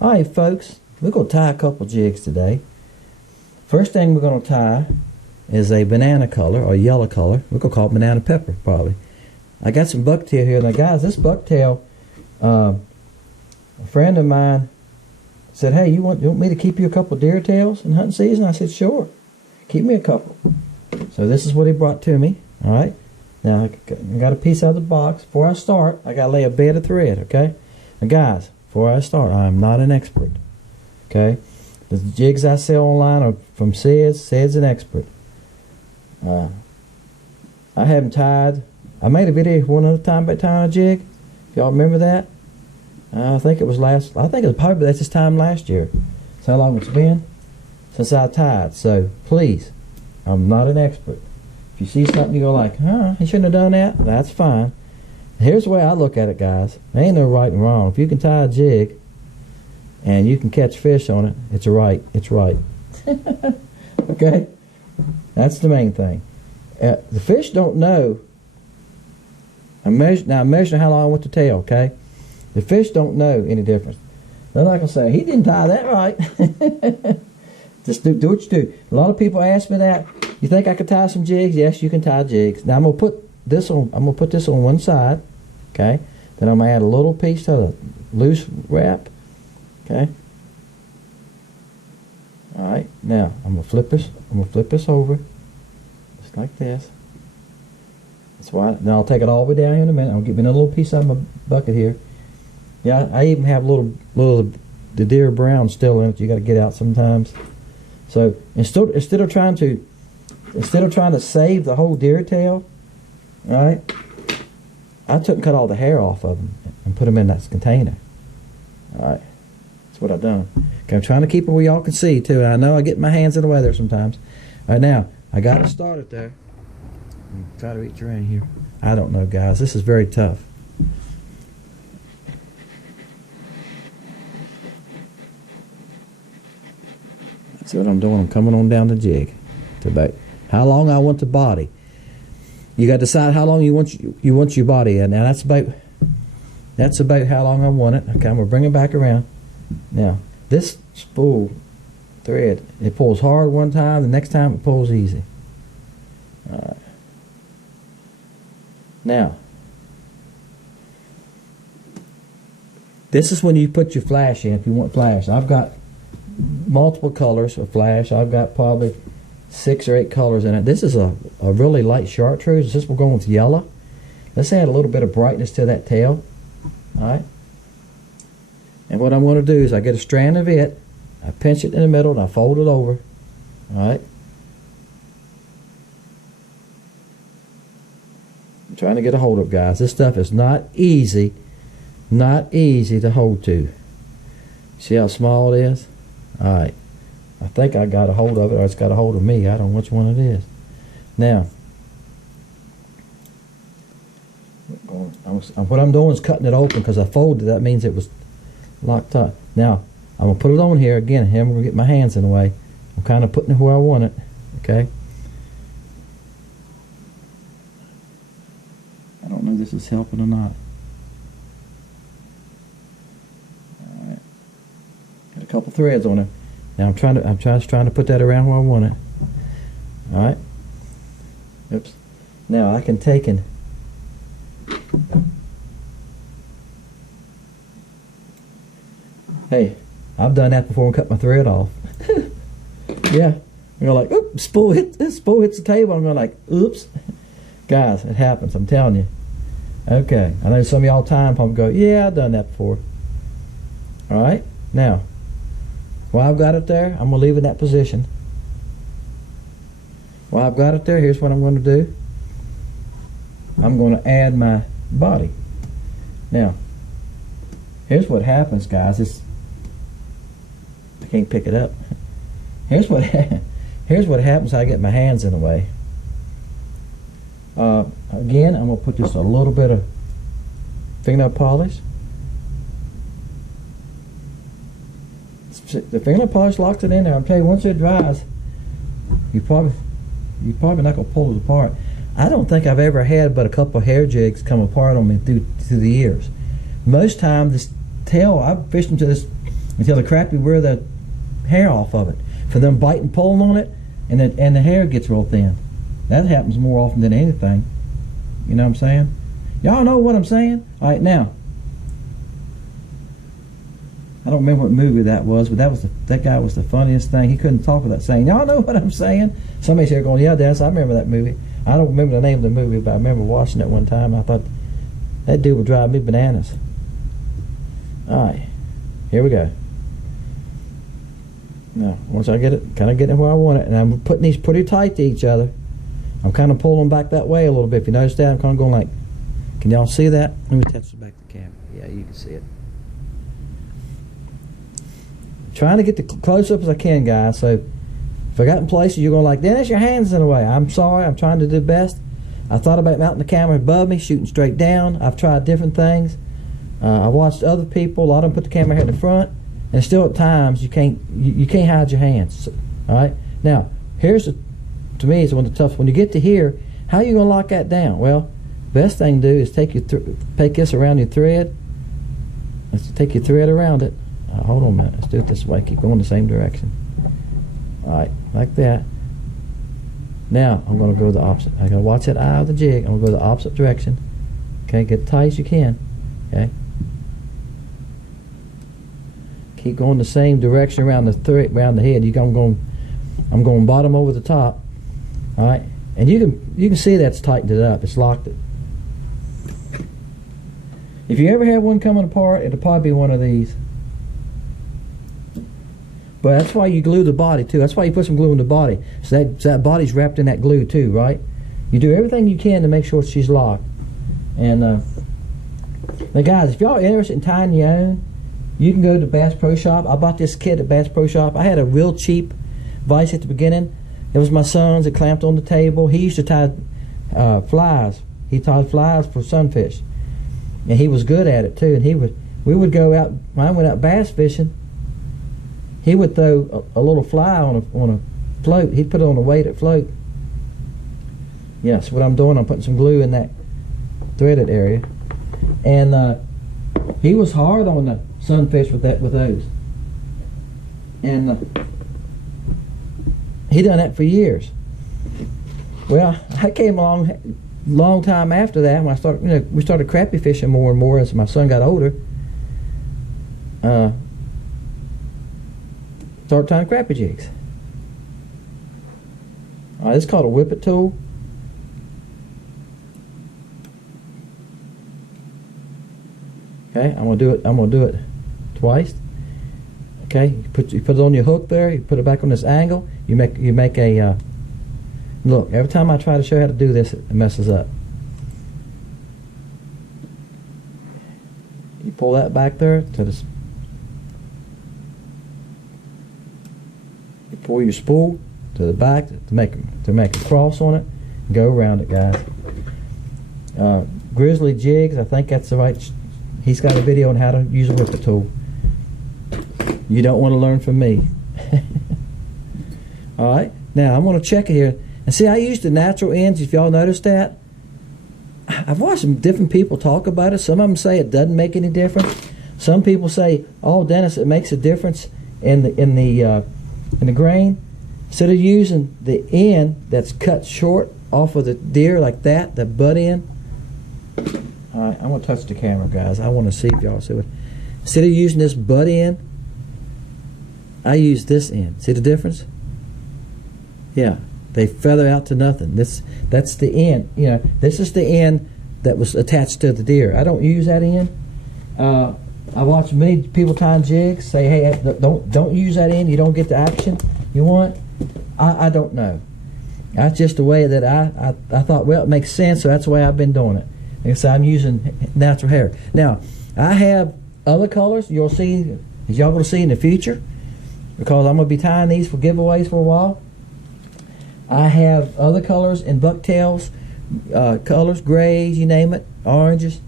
Alright folks, we're going to tie a couple jigs today. First thing we're going to tie is a banana color or yellow color. We're going to call it banana pepper probably. I got some bucktail here. Now guys, this bucktail, a friend of mine said, hey, you want me to keep you a couple deer tails in hunting season? I said, sure. Keep me a couple. So this is what he brought to me. Alright. Now I got a piece out of the box. Before I start, I got to lay a bed of thread, okay? Now guys, before I start, I'm not an expert. Okay? The jigs I sell online are from Shad. Shad's an expert. I haven't tied. I made a video one other time about tying a jig. Y'all remember that? I think it was probably that's this time last year. That's how long it's been since I tied. So please, I'm not an expert. If you see something you go like, huh, he shouldn't have done that, that's fine. Here's the way I look at it, guys. There ain't no right and wrong. If you can tie a jig and you can catch fish on it, it's right. It's right. Okay? That's the main thing. The fish don't know. I'm measuring how long I want the tail, okay? The fish don't know any difference. They're not going to say, he didn't tie that right. Just do what you do. A lot of people ask me that. You think I could tie some jigs? Yes, you can tie jigs. Now I'm going to put this on one side. Okay, then I'm gonna add a little piece to the loose wrap. Okay. All right. Now I'm gonna flip this. Over, just like this. That's why. Then I'll take it all the way down here in a minute. I'll give me another little piece out of my bucket here. Yeah, I even have the deer brown still in it. You got to get out sometimes. So instead of trying to save the whole deer tail, right? I took and cut all the hair off of them and put them in that container. Alright. That's what I've done. Okay, I'm trying to keep it where y'all can see too. I know I get my hands in the way there sometimes. Alright, now, I got it started there. Try to reach around here. I don't know, guys. This is very tough. See what I'm doing? I'm coming on down the jig. To about how long I want the body. You got to decide how long you want your body in. Now that's about how long I want it. Okay, I'm gonna bring it back around. Now this spool thread, it pulls hard one time, the next time it pulls easy. All right. Now this is when you put your flash in if you want flash. I've got multiple colors of flash. I've got probably 6 or 8 colors in it. This is a really light chartreuse. This we're going with yellow. Let's add a little bit of brightness to that tail. Alright. And what I'm going to do is I get a strand of it, I pinch it in the middle, and I fold it over. Alright. I'm trying to get a hold of it, guys. This stuff is not easy. Not easy to hold to. See how small it is? Alright. I think I got a hold of it, or it's got a hold of me. I don't know which one it is. Now, what I'm doing is cutting it open because I folded. That means it was locked up. Now, I'm going to put it on here again. I'm going to get my hands in the way. I'm kind of putting it where I want it. Okay? I don't know if this is helping or not. Alright. Got a couple threads on it. Now I'm just trying to put that around where I want it. Alright. Oops. Now I can take and hey, I've done that before and cut my thread off. Yeah. You're like, oops, spool hits the table. I'm going like, oops. Guys, it happens, I'm telling you. Okay. I know some of y'all time pump go, yeah, I've done that before. Alright. Now, while I've got it there, I'm going to leave it in that position. While I've got it there, here's what I'm going to do. I'm going to add my body. Now, here's what happens, guys. I can't pick it up. Here's what happens. I get my hands in the way. Again, I'm going to put just a little bit of fingernail polish. The fingernail polish locks it in there. I'm telling you, once it dries, you probably You're probably not going to pull it apart. I don't think I've ever had but a couple of hair jigs come apart on me through the years. Most time, this tail, I've fished them until the crappie wear the hair off of it. For them biting, pulling on it, and the hair gets real thin. That happens more often than anything. You know what I'm saying? Y'all know what I'm saying? All right, now. I don't remember what movie that was, but that guy was the funniest thing. He couldn't talk without saying, y'all know what I'm saying? Somebody's here going, yeah, Dennis, I remember that movie. I don't remember the name of the movie, but I remember watching it one time. I thought, that dude would drive me bananas. All right, here we go. Now, once I get it, kind of getting it where I want it, and I'm putting these pretty tight to each other. I'm kind of pulling back that way a little bit. If you notice that, I'm kind of going like, can y'all see that? Let me touch back the camera. Yeah, you can see it. Trying to get the close up as I can, guys. So if I got in places you're going like, Dennis, your hand's in the way. I'm sorry. I'm trying to do the best. I thought about mounting the camera above me, shooting straight down. I've tried different things. I watched other people. A lot of them put the camera here in the front, and still at times you can't hide your hands. All right. Now here's to me is one of the toughest. When you get to here, how are you going to lock that down? Well, best thing to do is take this around your thread. Let's take your thread around it. Hold on a minute. Let's do it this way. Keep going the same direction. All right, like that. Now I'm going to go the opposite. I'm going to watch that eye of the jig. I'm going to go the opposite direction. Okay, get tight as you can. Okay. Keep going the same direction around the thread, around the head. I'm going bottom over the top. All right, and you can see that's tightened it up. It's locked it. If you ever have one coming apart, it'll probably be one of these. But that's why you glue the body too. That's why you put some glue in the body. So that body's wrapped in that glue too, right? You do everything you can to make sure she's locked. And now guys, if y'all are interested in tying your own, you can go to Bass Pro Shop. I bought this kit at Bass Pro Shop. I had a real cheap vise at the beginning. It was my son's. It clamped on the table. He used to tie flies. He tied flies for sunfish, and he was good at it too. And we would go out. When I went out bass fishing, he would throw a little fly on a float. He'd put it on a weighted float. Yes, what I'm doing, I'm putting some glue in that threaded area, and he was hard on the sunfish with those, and he done that for years. Well, I came along long time after that when I started. We started crappie fishing more and more as my son got older. Started tying crappie jigs. This is called a whippet tool. Okay, I'm gonna do it twice. Okay, you put it on your hook there. You put it back on this angle. You make a look. Every time I try to show you how to do this, it messes up. You pull that back there to this. You pull your spool to the back to make a cross on it. And go around it, guys. Grizzly Jigs. I think that's the right. He's got a video on how to use a whippet tool. You don't want to learn from me. All right. Now I'm going to check it here and see. I use the natural ends. If y'all noticed that, I've watched some different people talk about it. Some of them say it doesn't make any difference. Some people say, "Oh, Dennis, it makes a difference in the grain." Instead of using the end that's cut short off of the deer like that, the butt end. All right, I'm going to touch the camera, guys. I want to see if y'all see it. Instead of using this butt end, I use this end. See the difference? Yeah, they feather out to nothing. That's the end. You know, this is the end that was attached to the deer. I don't use that end. I watch many people tying jigs say, "Hey, don't use that end. You don't get the action you want." I don't know. That's just the way that I thought. Well, it makes sense, so that's the way I've been doing it. And so I'm using natural hair. Now I have other colors. You'll see, as y'all going to see in the future, because I'm going to be tying these for giveaways for a while. I have other colors in bucktails, colors, grays, you name it, oranges,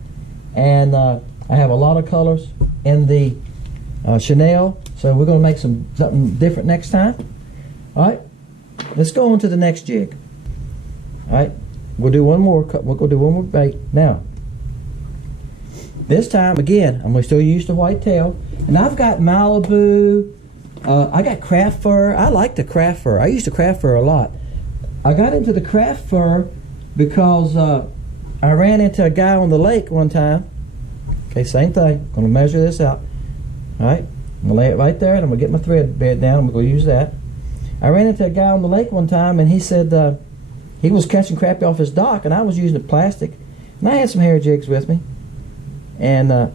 and I have a lot of colors in the Chanel. So we're going to make something different next time. All right, let's go on to the next jig. Alright, we'll do one more. We'll go do one more bait. Now, this time, again, I'm going to still use the white tail. And I've got Malibu. I got craft fur. I like the craft fur. I used the craft fur a lot. I got into the craft fur because I ran into a guy on the lake one time. Okay, same thing. I'm going to measure this out. Alright, I'm going to lay it right there, and I'm going to get my thread bed down. I'm going to use that. I ran into a guy on the lake one time, and he said he was catching crappie off his dock, and I was using the plastic. And I had some hair jigs with me. And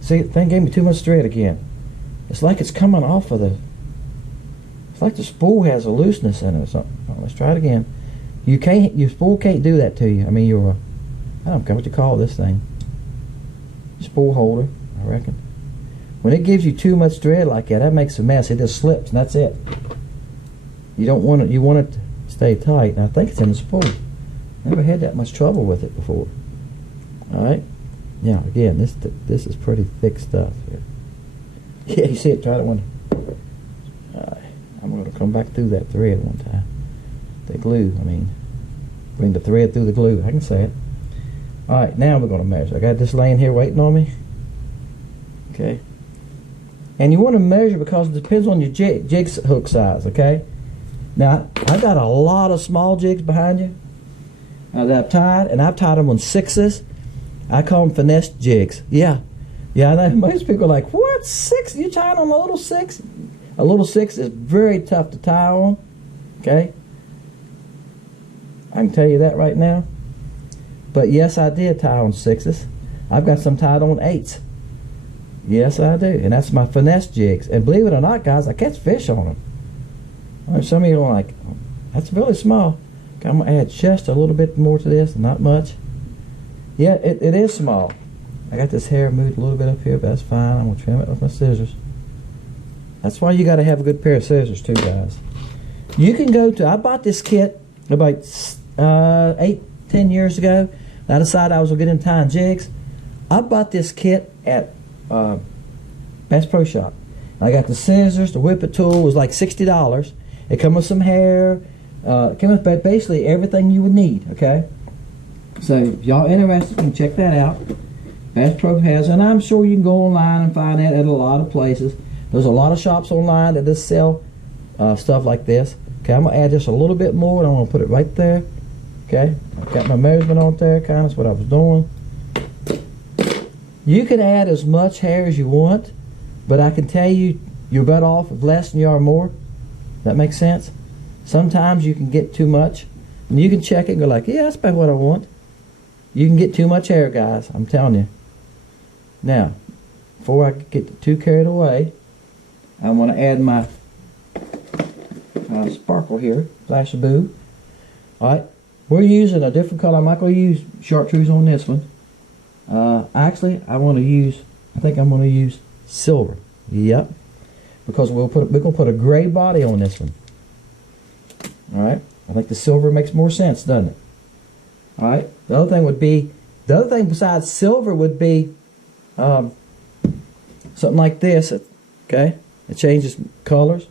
see, the thing gave me too much thread again. It's like it's coming off of the... It's like the spool has a looseness in it or something. Oh, let's try it again. Your spool can't do that to you. I mean, I don't care what you call this thing. Spool holder, I reckon. When it gives you too much thread like that makes a mess. It just slips, and that's it. You don't want it. You want it to stay tight. And I think it's in the spool. Never had that much trouble with it before. All right. Now again, this is pretty thick stuff here. Yeah, you see it. Try it one. I'm going to come back through that thread one time. The glue. I mean, bring the thread through the glue. I can say it. All right. Now we're going to measure. I got this laying here waiting on me. Okay. And you want to measure because it depends on your jig hook size. Okay. Now I've got a lot of small jigs behind you that I've tied, and I've tied them on 6s. I call them finesse jigs. Yeah, I know most people are like, what, 6? You tying on a little 6? A little 6 is very tough to tie on. Okay, I can tell you that right now. But yes, I did tie on 6s. I've got some tied on 8s. Yes, I do, and that's my finesse jigs. And believe it or not, guys, I catch fish on them. Some of you are like, oh, that's really small. Okay, I'm going to add just a little bit more to this, not much. Yeah, it is small. I got this hair moved a little bit up here, but that's fine. I'm going to trim it with my scissors. That's why you got to have a good pair of scissors too, guys. You can go to, I bought this kit about 8-10 years ago. I decided I was going to get into tying jigs. I bought this kit at Bass Pro Shop. I got the scissors, the whippet tool was like $60. It came with some hair. It came with basically everything you would need, okay? So if y'all interested, you can check that out. Bass Pro has, and I'm sure you can go online and find that at a lot of places. There's a lot of shops online that just sell stuff like this. Okay, I'm going to add just a little bit more, and I'm going to put it right there. Okay, I've got my measurement on there, kind of that's what I was doing. You can add as much hair as you want, but I can tell you, you're better off with less than you are more. That makes sense? Sometimes you can get too much, and you can check it and go like, yeah, that's about what I want. You can get too much hair, guys, I'm telling you. Now, before I get too carried away, I want to add my sparkle here, Flash of Boo. Alright, we're using a different color. I'm not going to use chartreuse on this one. Actually, I think I'm going to use silver. Yep. Because we're going to put a gray body on this one. Alright, I think the silver makes more sense, doesn't it? Alright, the other thing besides silver would be something like this, okay? It changes colors.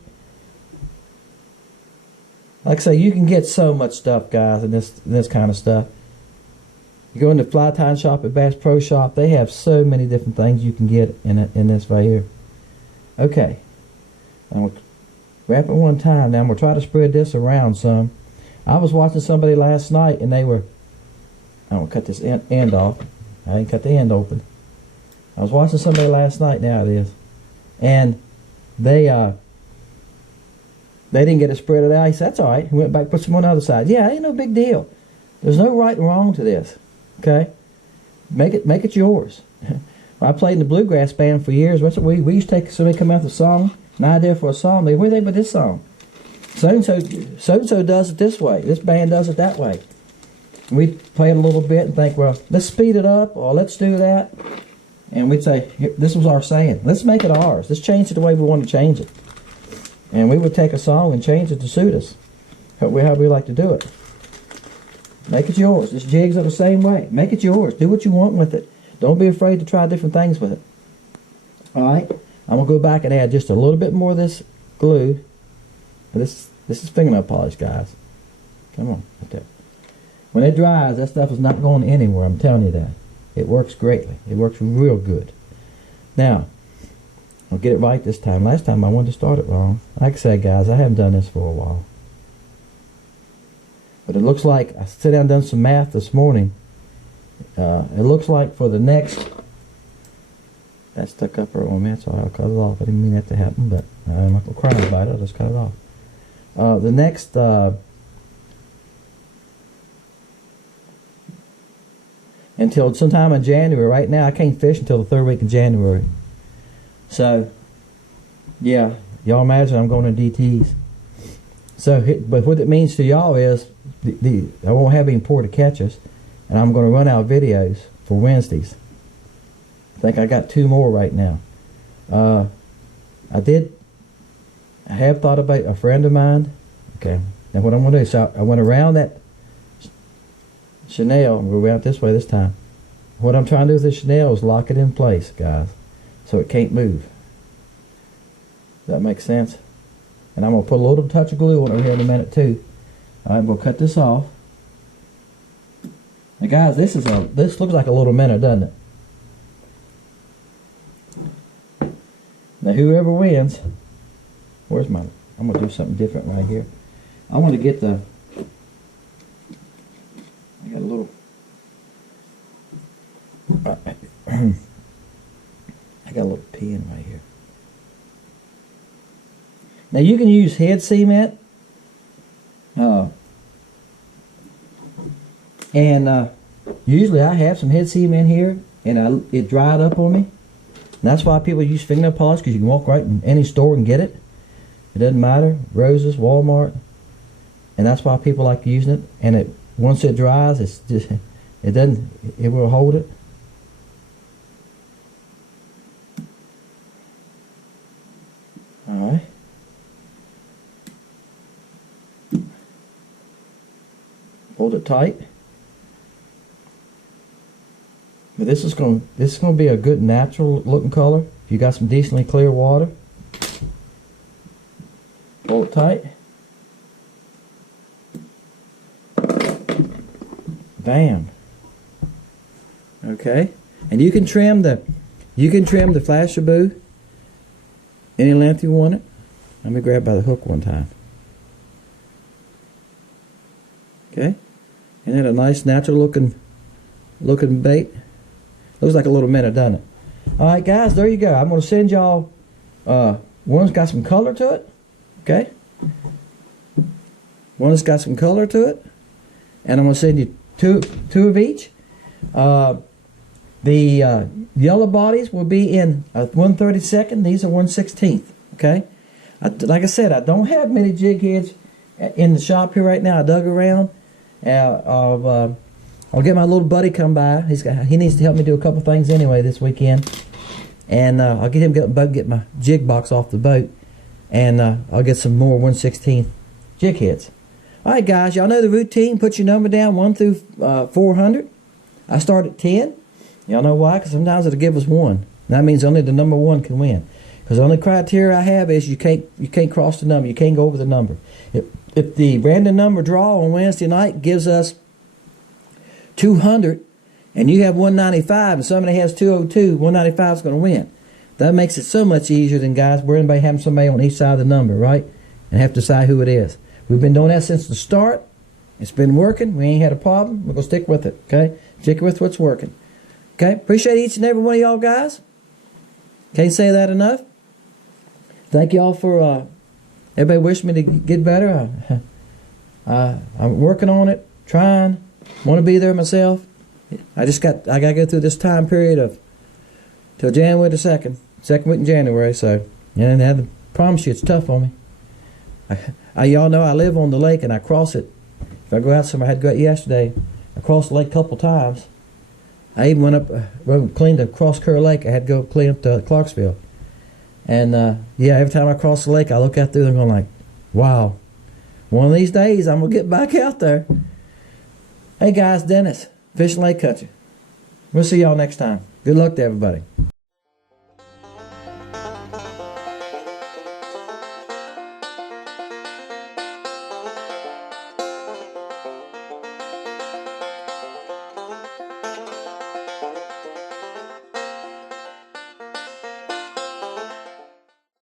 Like I say, you can get so much stuff, guys, in this kind of stuff. You go in the fly tying shop at Bass Pro Shop, they have so many different things you can get in this right here. Okay, I'm going to wrap it one time. Now I'm going to try to spread this around some. I was watching somebody last night, and I'm going to cut this end off. I didn't cut the end open. I was watching somebody last night, now it is, and they didn't get it spread out. He said, that's all right. He went back, put some on the other side. Yeah, ain't no big deal. There's no right and wrong to this. Okay? Make it yours. I played in the bluegrass band for years. What's it? We used to take somebody come out with a song, an idea for a song. They, what do you think about this song? So and so does it this way. This band does it that way. We play it a little bit and think, well, let's speed it up, or let's do that. And we'd say, this was our saying. Let's make it ours. Let's change it the way we want to change it. And we would take a song and change it to suit us. How we like to do it. Make it yours. This jigs are the same way. Make it yours. Do what you want with it. Don't be afraid to try different things with it. Alright? I'm going to go back and add just a little bit more of this glue. This is fingernail polish, guys. Come on. Right there. When it dries, that stuff is not going anywhere. I'm telling you that. It works greatly. It works real good. Now, I'll get it right this time. Last time I wanted to start it wrong. Like I said, guys, I haven't done this for a while. But it looks like, I sat down and done some math this morning. It looks like for the next, that stuck up on me, that's all right, I'll cut it off. I didn't mean that to happen, but I'm not going to cry about it, I'll just cut it off. The next, until sometime in January. Right now I can't fish until the 3rd week in January. So, yeah, y'all imagine I'm going to DTs. So, but what it means to y'all is, I won't have any pour to catch us, and I'm going to run out videos for Wednesdays. I think I got 2 more right now. I have thought about a friend of mine. Okay, now what I'm going to do, so I went around that chenille, we'll go out this way this time. What I'm trying to do with the chenille is lock it in place, guys, so it can't move. Does that make sense? And I'm going to put a little touch of glue on it here in a minute too. Alright, I'm going to cut this off. Now guys, this looks like a little minnow, doesn't it? Now whoever wins, where's my, I'm going to do something different right here. I want to get the, I got a little, I got a little pin right here. Now you can use head cement, and usually I have some head cement here, and it dried up on me. And that's why people use fingernail polish, because you can walk right in any store and get it. It doesn't matter, Rose's, Walmart, and that's why people like using it. And it, once it dries, it's just, it will hold it. All right. Hold it tight. But this is going to be a good natural looking color. If you got some decently clear water, hold it tight. Bam. Okay. And you can trim the flash boo any length you want it. Let me grab by the hook one time. Okay. Isn't that a nice natural looking bait? Looks like a little minnow, doesn't it? Alright guys, there you go. I'm going to send y'all one's got some color to it. Okay. One's got some color to it. And I'm going to send you two of each. The yellow bodies will be in 1/32. These are 1/16. Okay. Like I said, I don't have many jig heads in the shop here right now. I dug around. I'll get my little buddy come by. He needs to help me do a couple things anyway this weekend, and I'll get him get my jig box off the boat, and I'll get some more 1/16 jig heads. All right, guys, y'all know the routine. Put your number down 1 through 400. I start at 10. Y'all know why? Because sometimes it'll give us 1. And that means only the number 1 can win. Because the only criteria I have is you can't cross the number. You can't go over the number. If the random number draw on Wednesday night gives us 200, and you have 195, and somebody has 202, 195 is going to win. That makes it so much easier than, guys, we're anybody having somebody on each side of the number, right? And have to decide who it is. We've been doing that since the start. It's been working. We ain't had a problem. We're going to stick with it, okay? Stick with what's working. Okay? Appreciate each and every one of y'all, guys. Can't say that enough. Thank y'all for, everybody wish me to get better. I'm working on it, trying. Want to be there myself. I got to go through this time period of till January the 2nd week in January. So, and I promise you, it's tough on me. Y'all know I live on the lake and I cross it. If I go out somewhere, I had to go out yesterday. I crossed the lake a couple times. I even went up, cleaned across Kerr Lake. I had to go clean up to Clarksville. And yeah, every time I cross the lake, I look out there and I'm going like, wow, one of these days I'm going to get back out there. Hey guys, Dennis, Fishing Lake Country. We'll see y'all next time. Good luck to everybody.